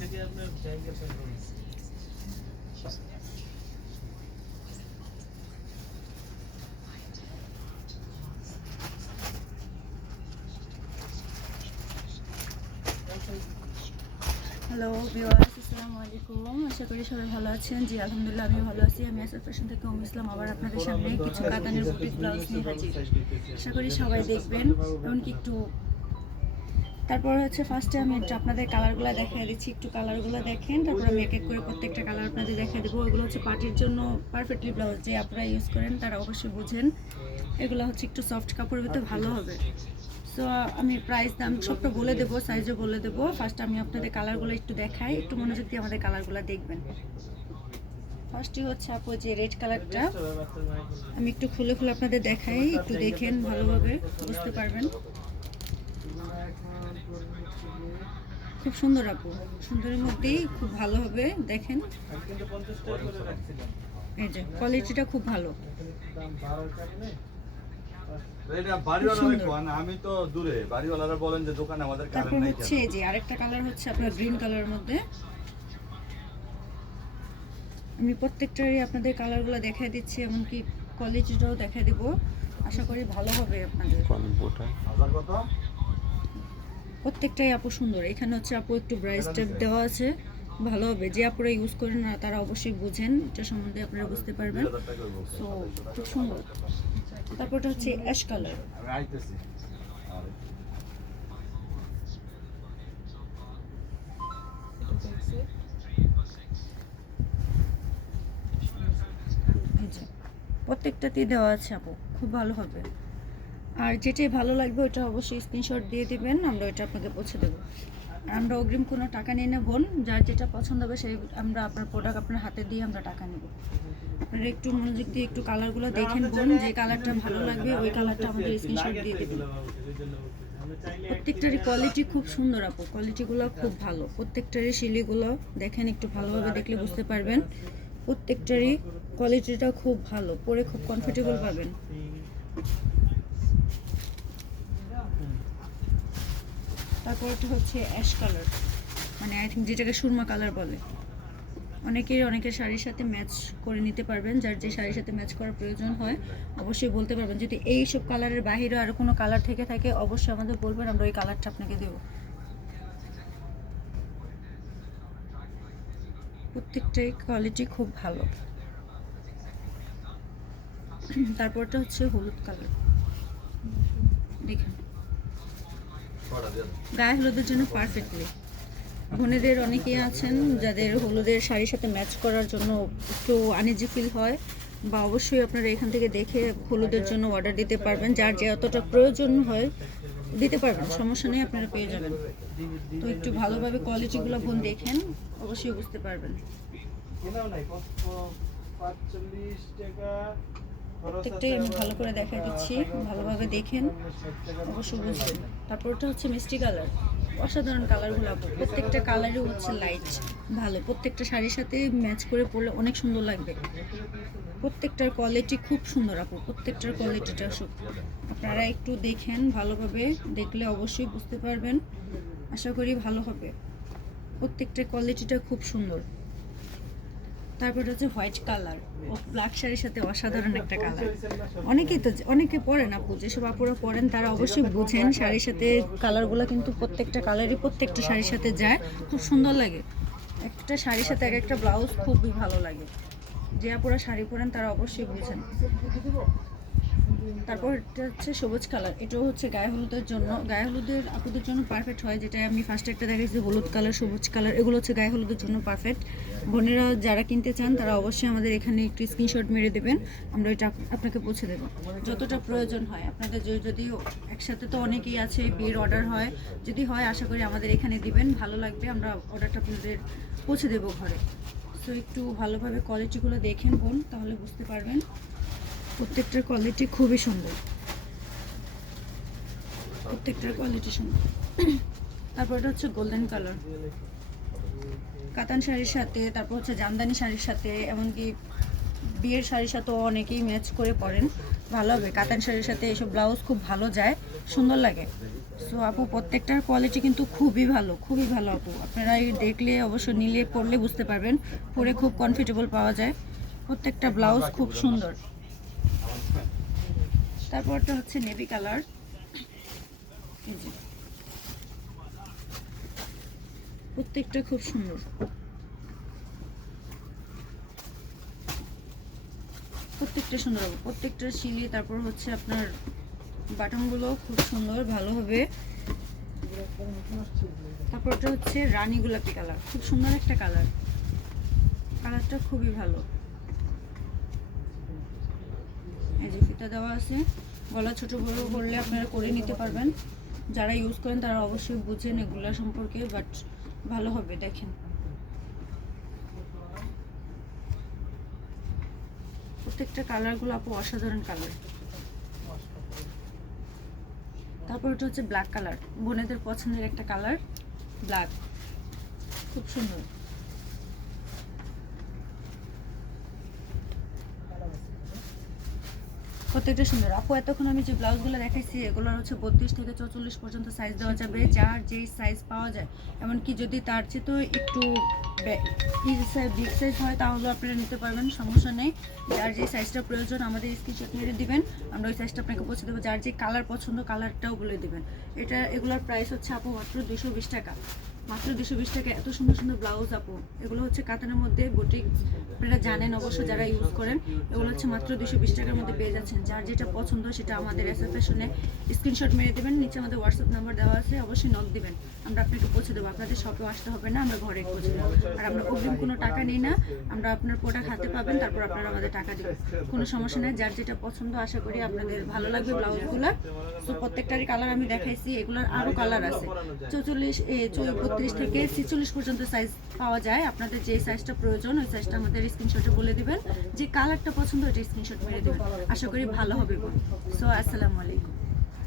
Hello viewers, আসসালামু আলাইকুম। আশা করি সবাই ভালো আছেন। জি আলহামদুলিল্লাহ আমি ভালো আছি। আমি আসার ফ্যাশন থেকে ইসলাম আবার আপনাদের সামনে কিছু কাতানের বুটিক ব্লাউজ নিয়ে হাজির। আশা করি সবাই দেখবেন। এমনকি একটু তারপর হচ্ছে ফার্স্টে আমি একটু আপনাদের কালারগুলো দেখিয়ে দিচ্ছি। একটু কালারগুলো দেখেন, তারপর আমি এক এক করে প্রত্যেকটা কালার আপনাদের দেখিয়ে দেবো। এগুলো হচ্ছে পার্টির জন্য পারফেক্টলি ব্লাউজ, যে আপনারা ইউজ করেন তারা অবশ্যই বুঝেন। এগুলো হচ্ছে একটু সফট কাপড়ের ভিতরে ভালো হবে। সো আমি প্রাইস দাম সবটা বলে দেবো, সাইজও বলে দেবো। ফার্স্ট আমি আপনাদের কালারগুলো একটু দেখাই, একটু মনোযোগ দিয়ে আমাদের কালারগুলো দেখবেন। ফার্স্টই হচ্ছে আপু যে রেড কালারটা, আমি একটু খুলে খুলে আপনাদের দেখাই, একটু দেখেন ভালোভাবে বুঝতে পারবেন। খুব সুন্দর আপু, সুন্দরের মধ্যেই খুব ভালো হবে, দেখেন। এই যে কোয়ালিটিটা খুব ভালো। তারপর হচ্ছে এই যে আরেকটা কালার হচ্ছে আপনার গ্রিন কালারের মধ্যে। আমি প্রত্যেকটারই আপনাদের কালারগুলো দেখাই দিচ্ছি, এমনকি কোয়ালিটিটাও দেখাই দিব। আশা করি ভালো হবে আপনাদের। প্রত্যেকটাই আপু সুন্দর। এখানে হচ্ছে আপু একটু ব্রাইস স্টেপ দেওয়া আছে, ভালো হবে। যে আপনারা ইউজ করেন না তারা অবশ্যই বুঝেন, এটা সম্বন্ধে আপনারা বুঝতে পারবেন। সো খুব সুন্দর। তারপরটা হচ্ছে অ্যাশ কালার। প্রত্যেকটাতেই দেওয়া আছে আপু, খুব ভালো হবে। আর যেটাই ভালো লাগবে ওটা অবশ্যই স্ক্রিনশট দিয়ে দিবেন, আমরা ওইটা আপনাকে পৌঁছে দেবো। আমরা অগ্রিম কোনো টাকা নিয়ে নেব, যার যেটা পছন্দ হবে সেই আমরা আপনার প্রোডাক্ট আপনার হাতে দিয়ে আমরা টাকা নেব। আপনারা একটু মনোযোগ দিয়ে একটু কালারগুলো দেখেন বোন, যে কালারটা ভালো লাগবে ওই কালারটা আমাদের স্ক্রিনশট দিয়ে দেবেন। প্রত্যেকটারই কোয়ালিটি খুব সুন্দর আপু, কোয়ালিটিগুলো খুব ভালো। প্রত্যেকটারই শিলিগুলো দেখেন, একটু ভালোভাবে দেখলে বুঝতে পারবেন। প্রত্যেকটারই কোয়ালিটিটা খুব ভালো, পরে খুব কমফোর্টেবল পাবেন। তারপরটা হচ্ছে অ্যাশ কালার, মানে আই থিঙ্ক যেটাকে সুরমা কালার বলে। অনেকের শাড়ির সাথে ম্যাচ করে নিতে পারবেন, যার যে শাড়ির সাথে ম্যাচ করার প্রয়োজন হয় অবশ্যই বলতে পারবেন। যদি এই সব কালারের বাইরে আর কোনো কালার থেকে থাকে অবশ্যই আমাদের বলবেন, আমরা ওই কালারটা আপনাকে দেব। প্রত্যেকটাই কোয়ালিটি খুব ভালো। তারপরটা হচ্ছে হলুদ কালার, দেখেন গায়ে হলুদের জন্য পারফেক্টলি। বোনেদের অনেকেই আছেন যাদের হলুদের শাড়ির সাথে ম্যাচ করার জন্য একটু আনইজি ফিল হয়, বা অবশ্যই আপনারা এখান থেকে দেখে হলুদের জন্য অর্ডার দিতে পারবেন। যার যে যতটা প্রয়োজন হয় দিতে পারবেন, সমস্যা নেই, আপনারা পেয়ে যাবেন। তো একটু ভালোভাবে কোয়ালিটিগুলো বোন দেখেন, অবশ্যই বুঝতে পারবেন। প্রত্যেকটাই আমি ভালো করে দেখাই দিচ্ছি, ভালোভাবে দেখেন, অবশ্যই বুঝবেন। তারপরটা হচ্ছে মিষ্টি কালার, অসাধারণ কালারগুলো আপু। প্রত্যেকটা কালারই হচ্ছে লাইট ভালো, প্রত্যেকটা শাড়ির সাথে ম্যাচ করে পরলে অনেক সুন্দর লাগবে। প্রত্যেকটার কোয়ালিটি খুব সুন্দর আপু, প্রত্যেকটার কোয়ালিটিটা আপনারা একটু দেখেন, ভালোভাবে দেখলে অবশ্যই বুঝতে পারবেন। আশা করি ভালো হবে। প্রত্যেকটার কোয়ালিটিটা খুব সুন্দর। তারপর হচ্ছে হোয়াইট কালার, ও ব্ল্যাক শাড়ির সাথে অসাধারণ একটা কালার। অনেকে পরেন আপু, যেসব আপুরা পরেন তারা অবশ্যই বুঝেন শাড়ির সাথে কালারগুলো কিন্তু প্রত্যেকটা কালারই প্রত্যেকটা শাড়ির সাথে যায়, খুব সুন্দর লাগে। একটা শাড়ির সাথে এক একটা ব্লাউজ খুবই ভালো লাগে। যে আপুরা শাড়ি পরেন তারা অবশ্যই বুঝেন। তারপর এটা হচ্ছে সবুজ কালার, এটাও হচ্ছে গায়ে হলুদের জন্য, গায়ে হলুদের আপুদের জন্য পারফেক্ট হয়। যেটা আমি ফার্স্টে একটা দেখাচ্ছি হলুদ কালার, সবুজ কালার, এগুলো হচ্ছে গায়ে হলুদের জন্য পারফেক্ট। বোনেরা যারা কিনতে চান তারা অবশ্যই আমাদের এখানে একটু স্ক্রিনশট মেরে দেবেন, আমরা এটা আপনাকে পৌঁছে দেবো যতটা প্রয়োজন হয় আপনাদের। যদি একসাথে তো অনেকেই আছে, বিয়ের অর্ডার হয়, যদি হয় আশা করি আমাদের এখানে দিবেন, ভালো লাগবে, আমরা অর্ডারটা আপনাদের পৌঁছে দেবো ঘরে। তো একটু ভালোভাবে কোয়ালিটিগুলো দেখেন বোন, তাহলে বুঝতে পারবেন। প্রত্যেকটার কোয়ালিটি খুবই সুন্দর, প্রত্যেকটার কোয়ালিটি সুন্দর। তারপর এটা হচ্ছে গোল্ডেন কালার, কাতান শাড়ির সাথে, তারপর হচ্ছে জামদানি শাড়ির সাথে, এমনকি বিয়ের শাড়ির সাথেও অনেকেই ম্যাচ করে পরেন, ভালো হবে। কাতান শাড়ির সাথে এসব ব্লাউজ খুব ভালো যায়, সুন্দর লাগে। সো আপু প্রত্যেকটার কোয়ালিটি কিন্তু খুবই ভালো, খুবই ভালো আপু। আপনারা এই দেখলে অবশ্য নিলে পরলে বুঝতে পারবেন, পরে খুব কমফোর্টেবল পাওয়া যায়। প্রত্যেকটা ব্লাউজ খুব সুন্দর। তারপরটা হচ্ছে নেভি কালার, এই যে প্রত্যেকটা খুব সুন্দর। প্রত্যেকটা সুন্দর হবে, প্রত্যেকটা সিলি, তারপর হচ্ছে আপনার বাটনগুলো খুব সুন্দর ভালো হবে। তারপরটা হচ্ছে রানী গোলাপি কালার, খুব সুন্দর একটা কালার, কালারটা খুবই ভালো। এই যে ফিতা দেওয়া আছে, গলা ছোট বড় করলে আপনারা করে নিতে পারবেন। যারা ইউজ করেন তারা অবশ্যই বুঝেন এগুলা সম্পর্কে, বাট ভালো হবে। দেখেন প্রত্যেকটা কালারগুলো আপু অসাধারণ কালার। তারপর এটা হচ্ছে ব্ল্যাক কালার, বোনেদের পছন্দের একটা কালার, ব্ল্যাক, খুব সুন্দর। প্রত্যেকটা সুন্দর আপু। এতক্ষণ আমি যে ব্লাউজগুলো দেখাইছি এগুলোর হচ্ছে 32 থেকে 44 পর্যন্ত সাইজ দেওয়া যাবে, যার যেই সাইজ পাওয়া যায়। এমনকি যদি তার চেয়ে তো একটু বিগ সাইজ হয় তাহলে আপনারা নিতে পারবেন, সমস্যা নেই। যার যে সাইজটা প্রয়োজন আমাদের স্ক্রিনশট মেরে দিবেন, আমরা ওই সাইজটা আপনাকে পৌঁছে দেবো। যার যে কালার পছন্দ কালারটাও বলে দিবেন। এগুলোর প্রাইস হচ্ছে আপু মাত্র 220 টাকা, মাত্র 220 টাকা। এত সুন্দর সুন্দর ব্লাউজ আপু, এগুলো হচ্ছে কাতানের মধ্যে বুটিক, আপনারা জানেন অবশ্য যারা ইউজ করেন। এগুলো হচ্ছে মাত্র 220 টাকার মধ্যে পেয়ে যাচ্ছেন। যার যেটা পছন্দ সেটা আমাদের SF ফ্যাশনে স্ক্রিনশট মেরে দেবেন, নিচে আমাদের হোয়াটসঅ্যাপ নাম্বার দেওয়া আছে, অবশ্যই নক দিবেন, আমরা আপনাকে পৌঁছে দেবো। আপনাদের শপেও আসতে হবে না, আমরা ঘরে পৌঁছে দেবো। আর আমরা অগ্রিম কোনো টাকা নিই না, আমরা আপনার প্রোডাক্ট হাতে পাবেন, তারপর আপনারা আমাদের টাকা দেবেন, কোনো সমস্যা নেই। যার যেটা পছন্দ আশা করি আপনাদের ভালো লাগবে ব্লাউজগুলো। তো প্রত্যেকটারই কালার আমি দেখাইছি, এগুলোর আরও কালার আছে। 32 থেকে 46 পর্যন্ত সাইজ পাওয়া যায়। আপনাদের যে সাইজটা প্রয়োজন ওই সাইজটা আমাদের স্ক্রিনশটে বলে দিবেন, যে কালারটা পছন্দ ওইটা স্ক্রিনশট মেরে দেবেন। আশা করি ভালো হবে। সো আসসালামু আলাইকুম।